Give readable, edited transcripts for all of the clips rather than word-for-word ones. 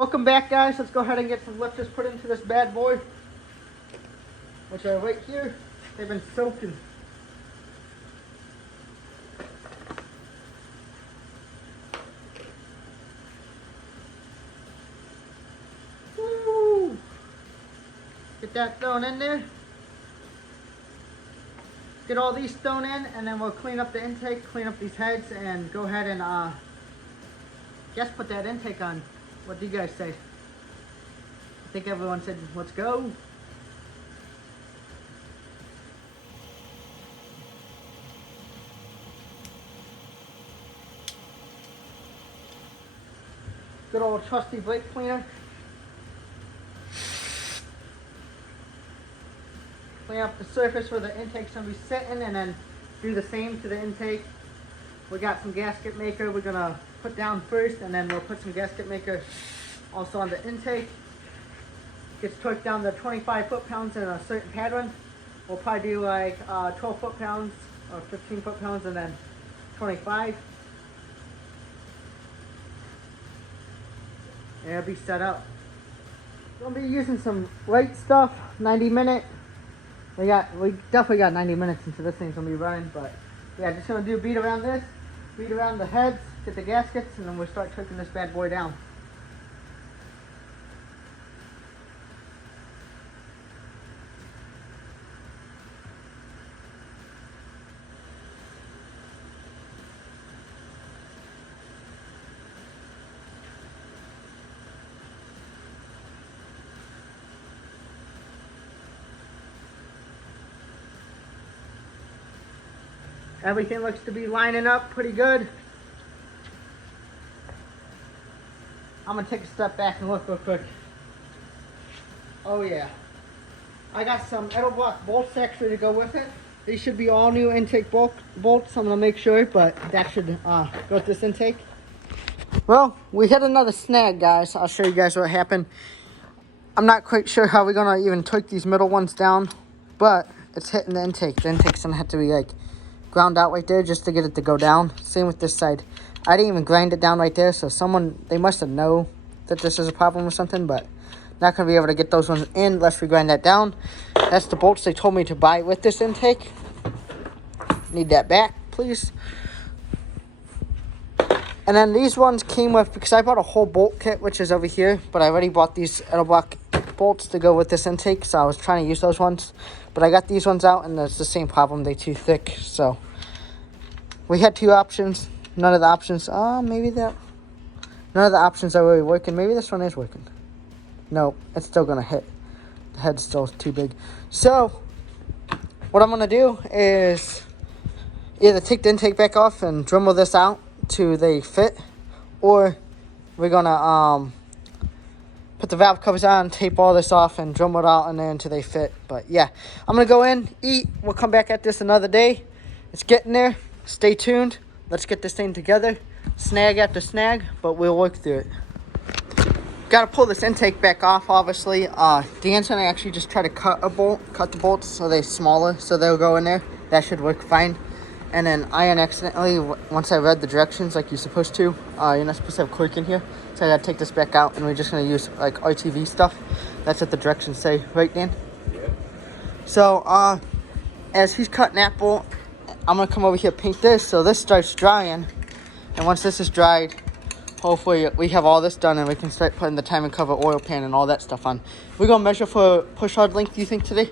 Welcome back, guys. Let's go ahead and get some lifters put into this bad boy, which are right here. They've been soaking. Woo! Get that thrown in there. Get all these thrown in, and then we'll clean up the intake, clean up these heads, and go ahead and guess put that intake on. What do you guys say? I think everyone said, let's go. Good old trusty brake cleaner. Clean up the surface where the intake's gonna be sitting, and then do the same to the intake. We got some gasket maker we're gonna put down first, and then we'll put some gasket maker also on the intake. Gets torqued down to 25 foot-pounds in a certain pattern. We'll probably do like 12 foot-pounds or 15 foot-pounds and then 25. And it'll be set up. We'll be using some light stuff, 90-minute. We definitely got 90 minutes into this thing's gonna be running, but yeah, just gonna do a beat around this, beat around the heads, get the gaskets, and then we'll start torquing this bad boy down. Everything looks to be lining up pretty good. I'm gonna take a step back and look real quick. Oh yeah. I got some Edelblock bolts actually to go with it. These should be all new intake bolts. I'm gonna make sure, but that should go with this intake. Well, we hit another snag, guys. I'll show you guys what happened. I'm not quite sure how we're gonna even tweak these middle ones down, but it's hitting the intake. The intake's gonna have to be like ground out right there just to get it to go down. Same with this side. I didn't even grind it down right there, so they must have known that this is a problem or something, but not going to be able to get those ones in unless we grind that down. That's the bolts they told me to buy with this intake. Need that back, please. And then these ones came with, because I bought a whole bolt kit, which is over here, but I already bought these Edelblock bolts to go with this intake, so I was trying to use those ones. But I got these ones out, and it's the same problem. They're too thick, so we had two options. None of the options, none of the options are really working. Maybe this one is working. No, it's still gonna hit. The head's still too big. So what I'm gonna do is either take the intake back off and Dremel this out to they fit, or we're gonna put the valve covers on, tape all this off, and Dremel it out and then until they fit. But yeah, I'm gonna go in, eat. We'll come back at this another day. It's getting there. Stay tuned. Let's get this thing together. Snag after snag, but we'll work through it. Got to pull this intake back off, obviously. Dan's gonna actually just try to cut the bolts so they're smaller, so they'll go in there. That should work fine. And then I accidentally, once I read the directions like you're supposed to, you're not supposed to have cork in here. So I gotta take this back out, and we're just gonna use like RTV stuff. That's what the directions say, right, Dan? Yeah. So as he's cutting that bolt, I'm gonna come over here, paint this so this starts drying. And once this is dried, hopefully we have all this done and we can start putting the timing cover, oil pan, and all that stuff on. We're gonna measure for push rod length, do you think, today?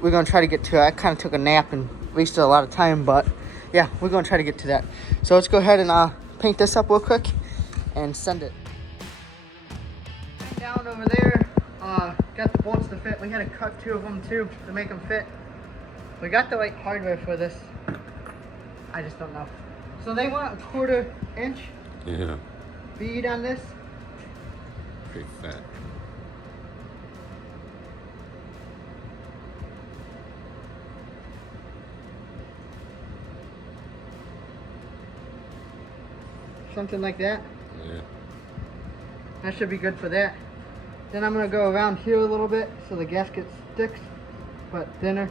We're gonna try to get to it. I kind of took a nap and wasted a lot of time, but yeah, we're gonna try to get to that. So let's go ahead and paint this up real quick and send it. Down over there, got the bolts to fit. We had to cut two of them too to make them fit. We got the right hardware for this. I just don't know. So they want a 1/4 inch bead on this. Pretty fat. Something like that. Yeah. That should be good for that. Then I'm gonna go around here a little bit so the gasket sticks, but thinner.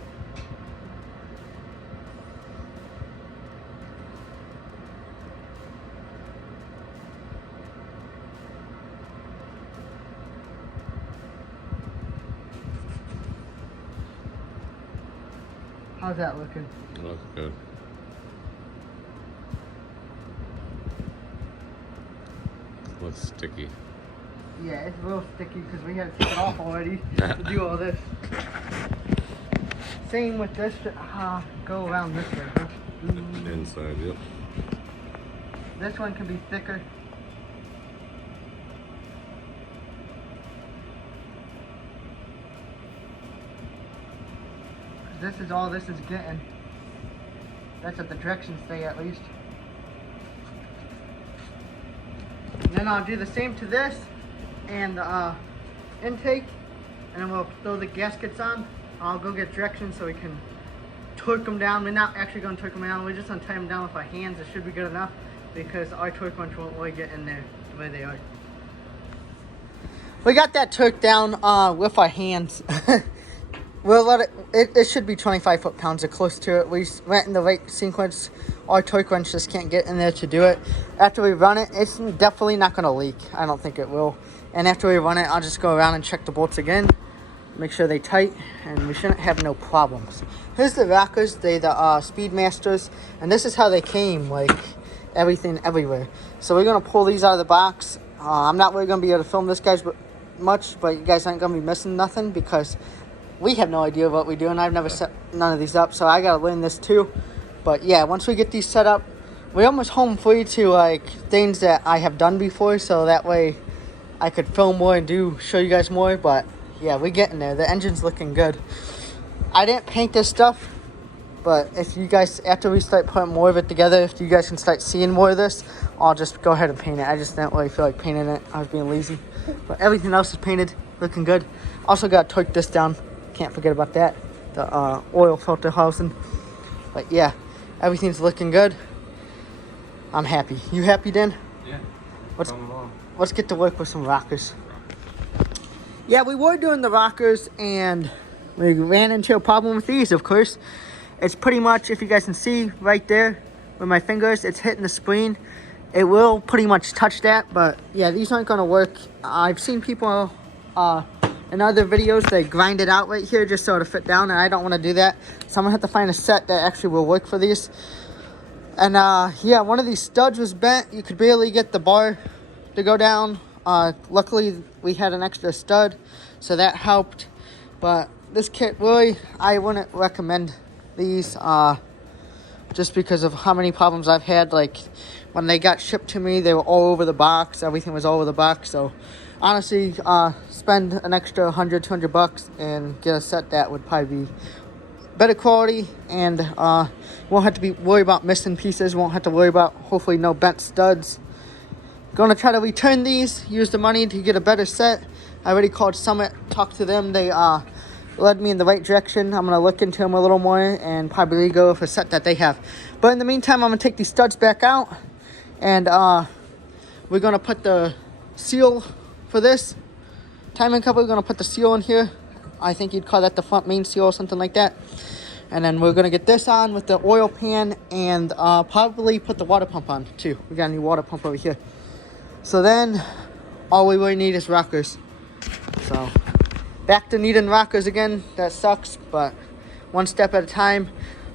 How's that looking? It looks good. It looks sticky. Yeah, it's real sticky because we had to take it off already to do all this. Same with this. Go around this way. Huh? Inside, yep. This one can be thicker. This is all this is getting. That's what the directions say at least. And then I'll do the same to this and the intake, and then we'll throw the gaskets on. I'll go get directions so we can torque them down. We're not actually going to torque them down, we're just going to tie them down with our hands. It should be good enough because our torque wrench won't really get in there the way they are. We got that torque down with our hands. We'll let it should be 25 foot-pounds or close to it. We went in the right sequence. Our torque wrench just can't get in there to do it. After we run it, it's definitely not going to leak. I don't think it will. And after we run it, I'll just go around and check the bolts again. Make sure they're tight, and we shouldn't have no problems. Here's the rockers. They're the Speedmasters, and this is how they came, like everything everywhere. So we're going to pull these out of the box. I'm not really going to be able to film this, guys, much, but you guys aren't going to be missing nothing because we have no idea what we do, and I've never set none of these up, so I gotta learn this too. But yeah, once we get these set up, we're almost home free to like things that I have done before, so that way I could film more and show you guys more. But yeah, we're getting there. The engine's looking good. I didn't paint this stuff, but if you guys, after we start putting more of it together, if you guys can start seeing more of this, I'll just go ahead and paint it. I just didn't really feel like painting it. I was being lazy. But everything else is painted, looking good. Also got to torque this down. Can't forget about that. The oil filter housing. But yeah, everything's looking good. I'm happy. You happy, Dan? Yeah. Let's get to work with some rockers. Yeah, we were doing the rockers, and we ran into a problem with these, of course. It's pretty much, if you guys can see right there with my fingers, it's hitting the spring. It will pretty much touch that, but yeah, these aren't going to work. I've seen people in other videos, they grind it out right here just so it'll fit down, and I don't want to do that. So I'm going to have to find a set that actually will work for these. And yeah, one of these studs was bent. You could barely get the bar to go down. Luckily, we had an extra stud, so that helped. But this kit, really, I wouldn't recommend these just because of how many problems I've had. Like, when they got shipped to me, they were all over the box. Everything was all over the box. So, honestly, spend an extra $100, $200 and get a set that would probably be better quality, and won't have to be worried about missing pieces. Won't have to worry about, hopefully, no bent studs. Gonna try to return these, use the money to get a better set. I already called Summit, talked to them. They led me in the right direction. I'm gonna look into them a little more and probably go with a set that they have. But in the meantime, I'm gonna take these studs back out, and we're gonna put the seal for this timing cover. We're gonna put the seal in here. I think you'd call that the front main seal or something like that. And then we're gonna get this on with the oil pan, and probably put the water pump on too. We got a new water pump over here. So then all we really need is rockers. So back to needing rockers again. That sucks, but one step at a time.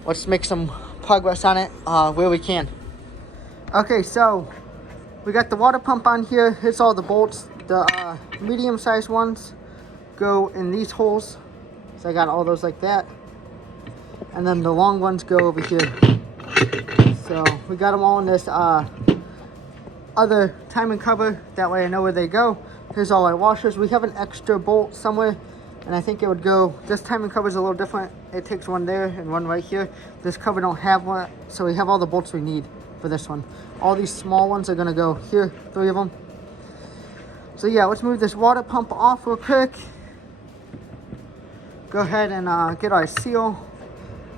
Let's make some progress on it where we can. Okay, so we got the water pump on here. Here's all the bolts. The medium-sized ones go in these holes. So I got all those like that. And then the long ones go over here. So we got them all in this other timing cover. That way I know where they go. Here's all our washers. We have an extra bolt somewhere, and I think it would go. This timing cover is a little different. It takes one there and one right here. This cover don't have one, so we have all the bolts we need for this one. All these small ones are gonna go here, 3 of them. So yeah, let's move this water pump off real quick. Go ahead and get our seal.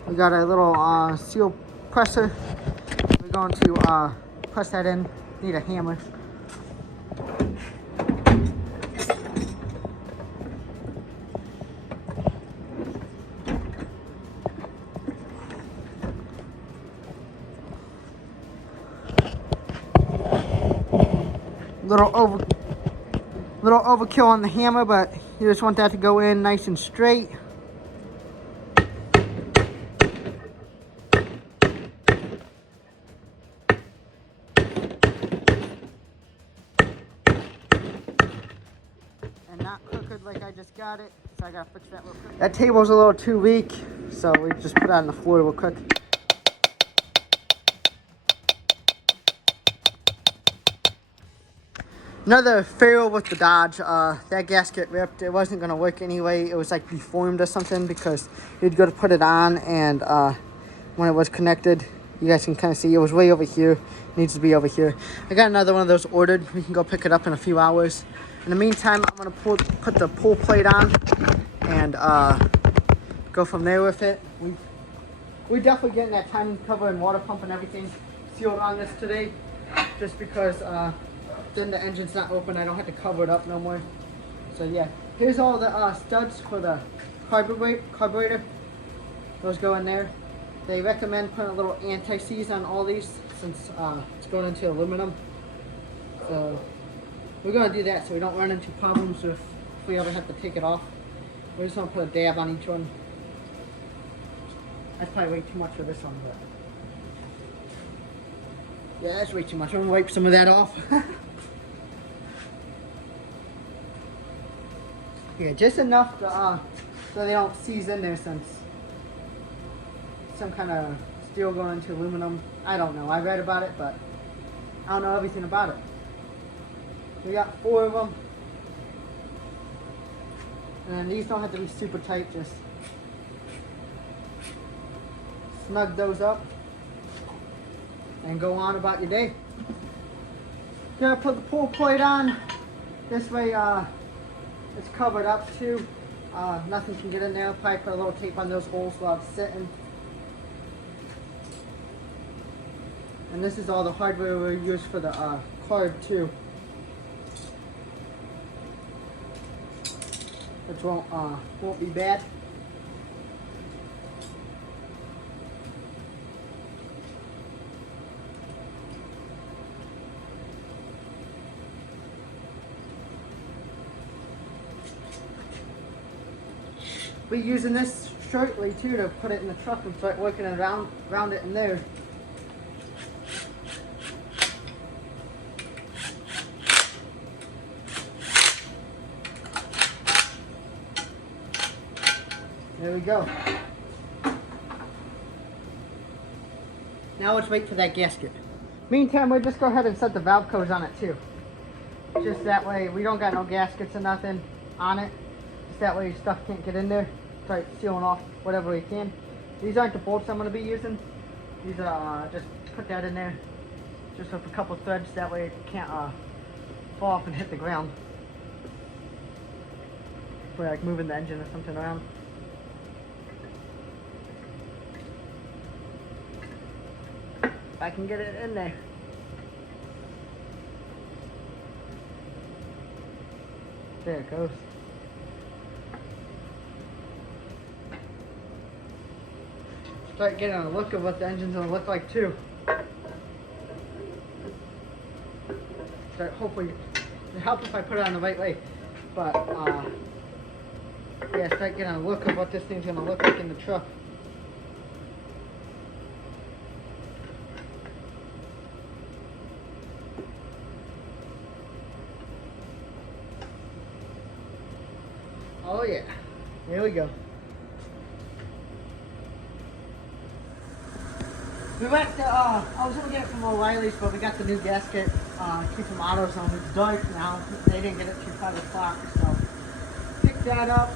We got our little seal presser. We're going to press that in. Need a hammer. Little overkill on the hammer, but you just want that to go in nice and straight. and not crooked like I just got it. So I gotta fix that real quick. That table's a little too weak, so we just put it on the floor real quick. Another fail with the Dodge. That gasket ripped. It wasn't gonna work anyway. It was like deformed or something because you'd go to put it on, and when it was connected, you guys can kind of see it was way over here. It needs to be over here. I got another one of those ordered. We can go pick it up in a few hours. In the meantime, I'm gonna put the pull plate on and go from there with it. We definitely getting that timing cover and water pump and everything sealed on this today, just because then the engine's not open. I don't have to cover it up no more. So yeah, here's all the studs for the carburetor. Those go in there. They recommend putting a little anti-seize on all these since it's going into aluminum. So we're gonna do that so we don't run into problems if we ever have to take it off. We just want to put a dab on each one. That's probably way too much for this one, but yeah, that's way too much. I'm gonna wipe some of that off. Yeah, just enough to, so they don't seize in there since some kind of steel going into aluminum. I don't know. I read about it, but I don't know everything about it. We got 4 of them. And these don't have to be super tight, just snug those up and go on about your day. Gonna put the pull plate on. This way it's covered up too. Nothing can get in there. Probably put a little tape on those holes while it's sitting. And this is all the hardware we use for the carb too. Which won't be bad. We're using this shortly too to put it in the truck and start working around it in there. There we go. Now let's wait for that gasket. Meantime, we'll just go ahead and set the valve covers on it too. Just that way we don't got no gaskets or nothing on it. Just that way stuff can't get in there. Start sealing off whatever we can. These aren't the bolts I'm going to be using. These are just put that in there just with a couple threads. That way it can't fall off and hit the ground. For like moving the engine or something around. If I can get it in there. There it goes. Start getting a look of what the engine's gonna look like too. Start hopefully it'll help if I put it on the right way. But yeah, start getting a look of what this thing's gonna look like in the truck. Oh yeah, there we go. We went to, I was going to get it from O'Reilly's, but we got the new gasket, keep some autos on. It's dark now. They didn't get it till 5 o'clock, so picked that up.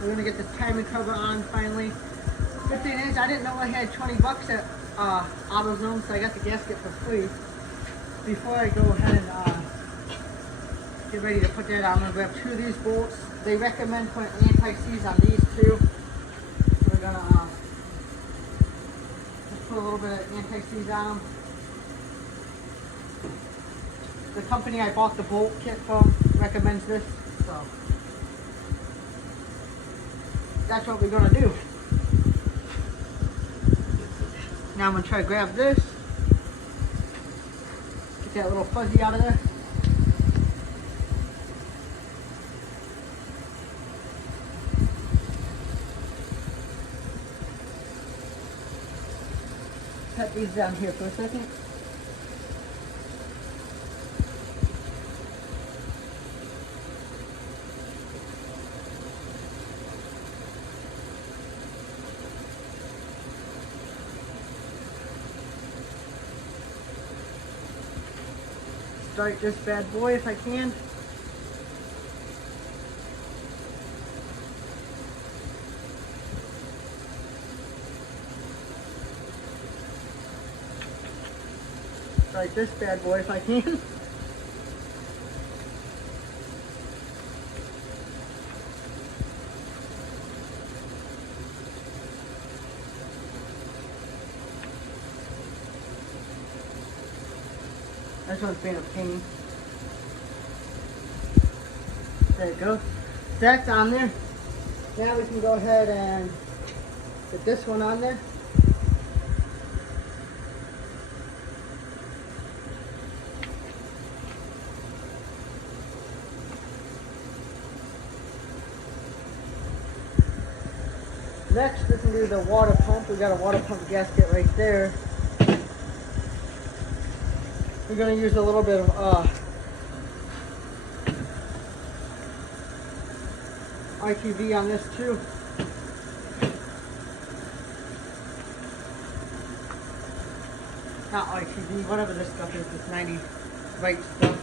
We're going to get the timing cover on finally. Good thing is, I didn't know I had 20 bucks at AutoZone, so I got the gasket for free. Before I go ahead and get ready to put that on, I'm going to grab 2 of these bolts. They recommend putting anti-seize on these too. So we're going to put a little bit of anti-seize on them. The company I bought the bolt kit from recommends this, so that's what we're gonna do. Now I'm gonna try to grab this, get that little fuzzy out of there. Set these down here for a second. start this bad boy if I can. Start this bad boy if I can. This one's being a pain. There you go. That's on there. Now we can go ahead and put this one on there. Next, we can do the water pump. We got a water pump gasket right there. We're going to use a little bit of ITV on this too. Not ITV, whatever this stuff is, this 90 right stuff.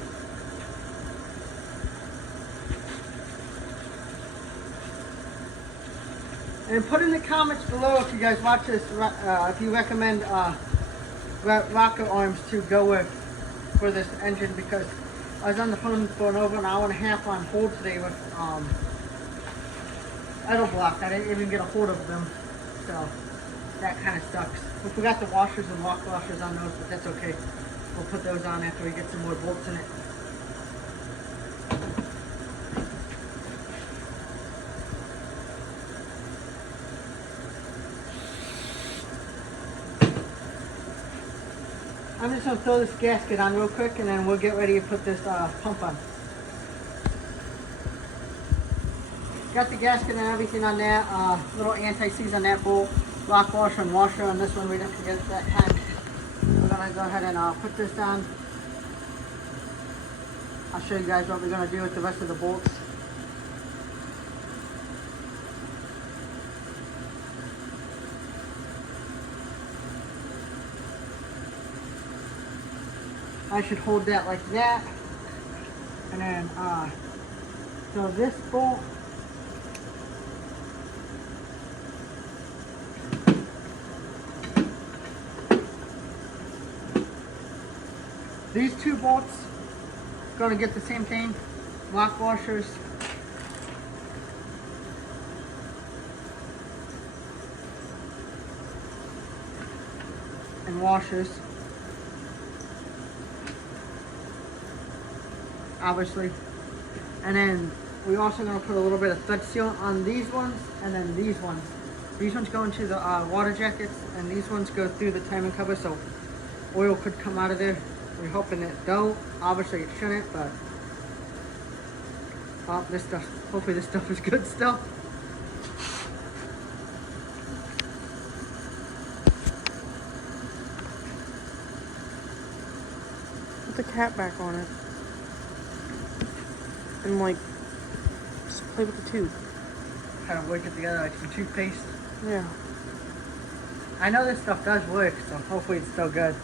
And put in the comments below if you guys watch this, if you recommend rocket arms to go with for this engine, because I was on the phone for over an hour and a half on hold today with idle block. I didn't even get a hold of them, so that kind of sucks. We forgot the washers and lock washers on those, but that's okay. We'll put those on after we get some more bolts in it. I'm just going to throw this gasket on real quick and then we'll get ready to put this pump on. Got the gasket and everything on that, little anti-seize on that bolt, lock washer and washer on this one, we didn't forget that time. We're going to go ahead and put this on. I'll show you guys what we're going to do with the rest of the bolts. I should hold that like that, and then so this bolt, these two bolts gonna get the same thing, lock washers. And washers. Obviously, and then we're also going to put a little bit of thread seal on these ones, and then these ones go into the water jackets, and these ones go through the timing cover, so oil could come out of there. We're hoping it don't. Obviously it shouldn't, but this stuff, hopefully this stuff is good still. Put the cap back on it. And like, just play with the tube. Kind of work it together like some toothpaste. Yeah. I know this stuff does work, so hopefully it's still good.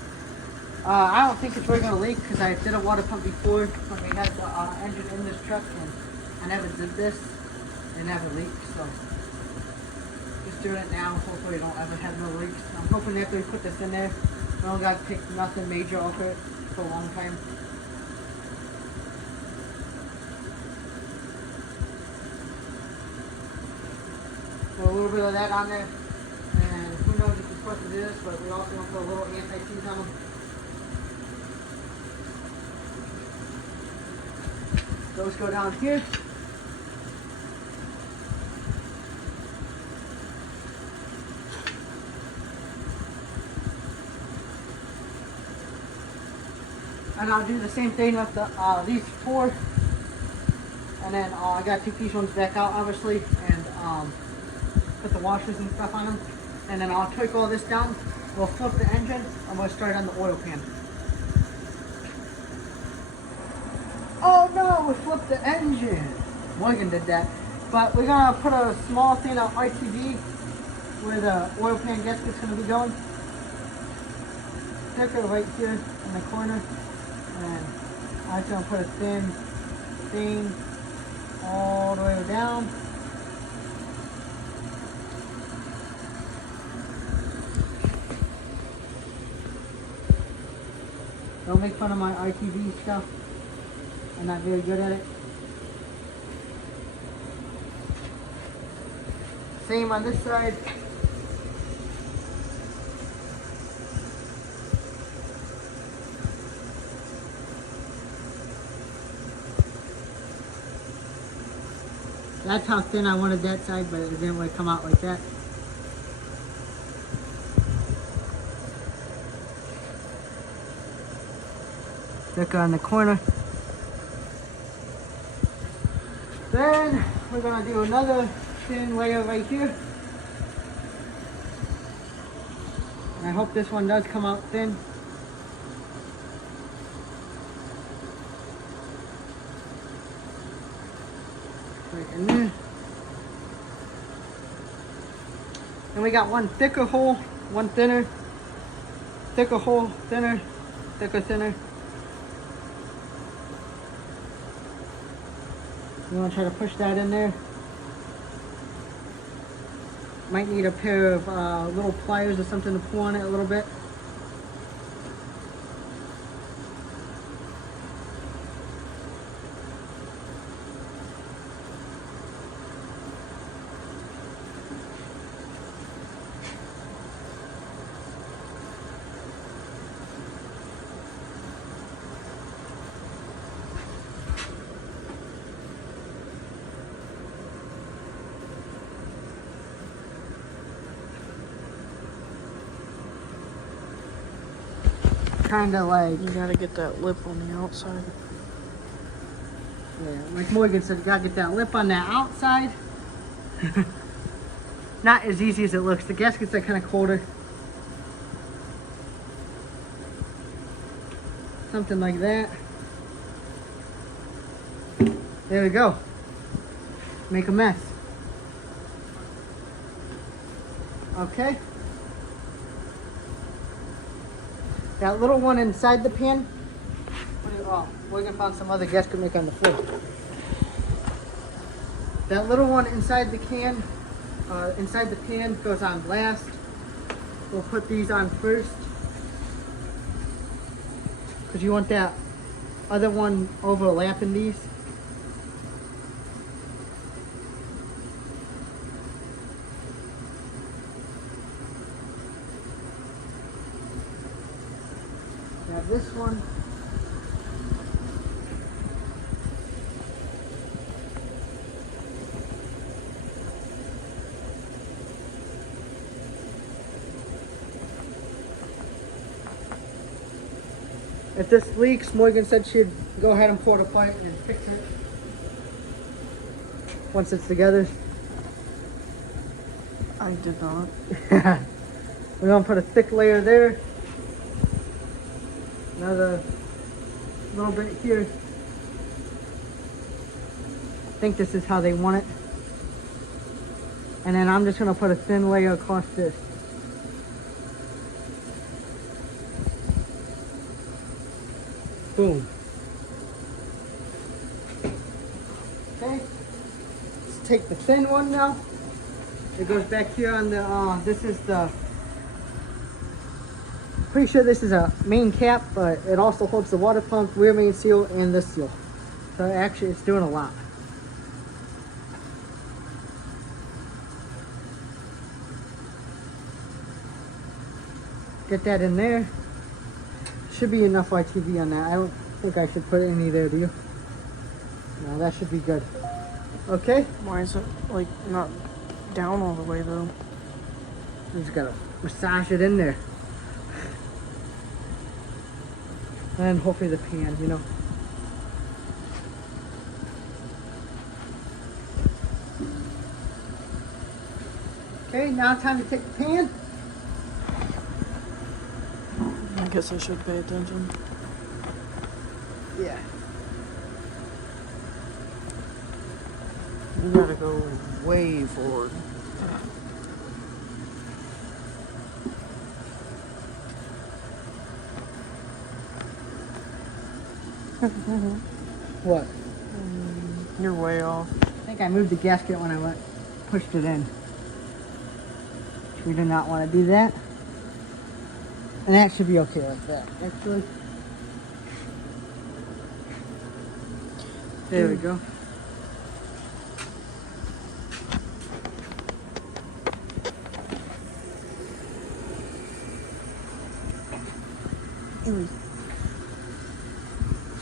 I don't think it's really going to leak because I did a water pump before when we had the engine in this truck, and I never did this. It never leaked, so just doing it now. Hopefully we don't ever have no leaks. I'm hoping after we put this in there, we don't got to take nothing major off it for a long time. Put a little bit of that on there, and who knows if you're supposed to do this, but we also want to put a little anti-seize on them. Those go down here. And I'll do the same thing with the these four, and then I got to take these ones back out, obviously, and put the washers and stuff on them, and then I'll take all this down. We'll flip the engine, and we'll start on the oil pan. Oh no, we flipped the engine. Morgan did that, but we're gonna put a small thing on ITV where the oil pan gasket's gonna be going. Stick it right here in the corner, and I'm just gonna put a thin seam all the way down. Don't make fun of my RTV stuff. I'm not very good at it. Same on this side. That's how thin I wanted that side, but it didn't really come out like that. Thicker on the corner. Then we're gonna do another thin layer right here. And I hope this one does come out thin. Right in there. And we got one thicker hole, one thinner, thicker hole, thinner, thicker, thinner. You want to try to push that in there. Might need a pair of little pliers or something to pull on it a little bit. Kind of like, You gotta get that lip on the outside. yeah, like Morgan said, you gotta get that lip on that outside. Not as easy as it looks. The gaskets are kind of colder. Something like that. There we go. Make a mess. Okay. That little one inside the pan. Oh, we're gonna find some other gasket make on the floor. That little one inside the can, inside the pan goes on last. We'll put these on first. Because you want that other one overlapping these. Have this one. If this leaks, Morgan said she'd go ahead and pull it apart and fix it once it's together. I did not. We're gonna put a thick layer there. Another little bit here. I think this is how they want it. And then I'm just gonna put a thin layer across this. Boom. Okay. Let's take the thin one now. It goes back here on the, this is the, pretty sure this is a main cap, but it also holds the water pump, rear main seal, and this seal. So actually it's doing a lot. Get that in there. Should be enough RTV on that. I don't think I should put any there, do you? No, that should be good. Okay. Why is it like not down all the way though? Just gotta massage it in there. And hopefully the pan, you know. Okay, now time to take the pan. I guess I should pay attention. Yeah. You gotta go way forward. What? You're way off. I think I moved the gasket when I pushed it in. We do not want to do that. And that should be okay like that, actually. There we go.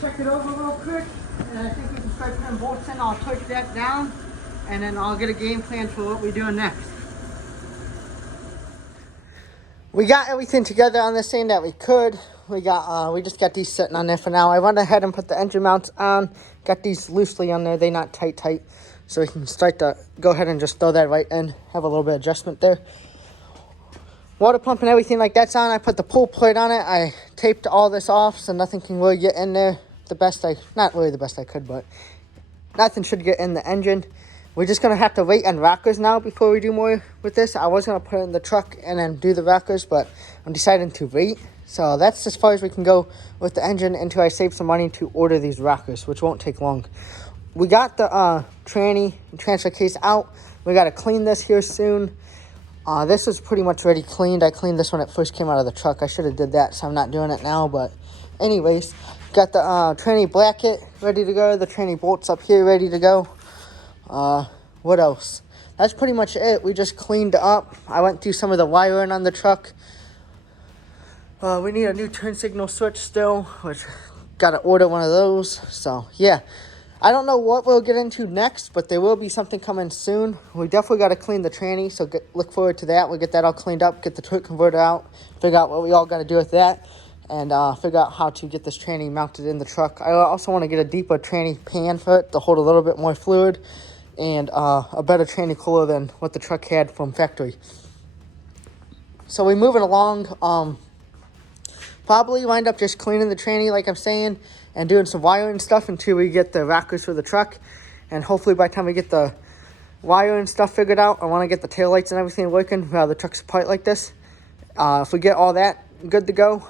Check it over real quick, and I think we can start putting bolts in. I'll push that down, and then I'll get a game plan for what we're doing next. We got everything together on this thing that we could. We just got these sitting on there for now. I went ahead and put the engine mounts on. Got these loosely on there. They're not tight. So we can start to go ahead and just throw that right in. Have a little bit of adjustment there. Water pump and everything like that's on. I put the pull plate on it. I taped all this off so nothing can really get in there. Not really the best I could, but nothing should get in the engine. We're just going to have to wait on rockers now before we do more with this. I was going to put it in the truck and then do the rockers, but I'm deciding to wait. So that's as far as we can go with the engine until I save some money to order these rockers, which won't take long. We got the tranny and transfer case out. We got to clean this here soon. This is pretty much already cleaned. I cleaned this when it first came out of the truck. I should have did that, so I'm not doing it now. But anyways, got the tranny bracket ready to go. The tranny bolts up here ready to go. What else? That's pretty much it. We just cleaned up. I went through some of the wiring on the truck. We need a new turn signal switch still, which got to order one of those. So yeah, I don't know what we'll get into next, but there will be something coming soon. We definitely got to clean the tranny, so look forward to that. We'll get that all cleaned up, get the torque converter out, figure out what we all got to do with that, and figure out how to get this tranny mounted in the truck. I also want to get a deeper tranny pan for it to hold a little bit more fluid, and a better tranny cooler than what the truck had from factory. So we're moving along. Probably wind up just cleaning the tranny like I'm saying and doing some wiring stuff until we get the rockers for the truck. And hopefully by the time we get the wiring stuff figured out, I want to get the taillights and everything working while the truck's apart like this. If we get all that good to go,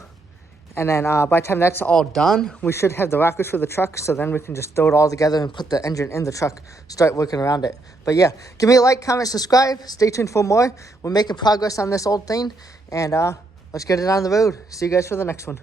and then by the time that's all done, we should have the rockers for the truck, so then we can just throw it all together and put the engine in the truck, start working around it. But yeah, give me a like, comment, subscribe. Stay tuned for more. We're making progress on this old thing, and let's get it on the road. See you guys for the next one.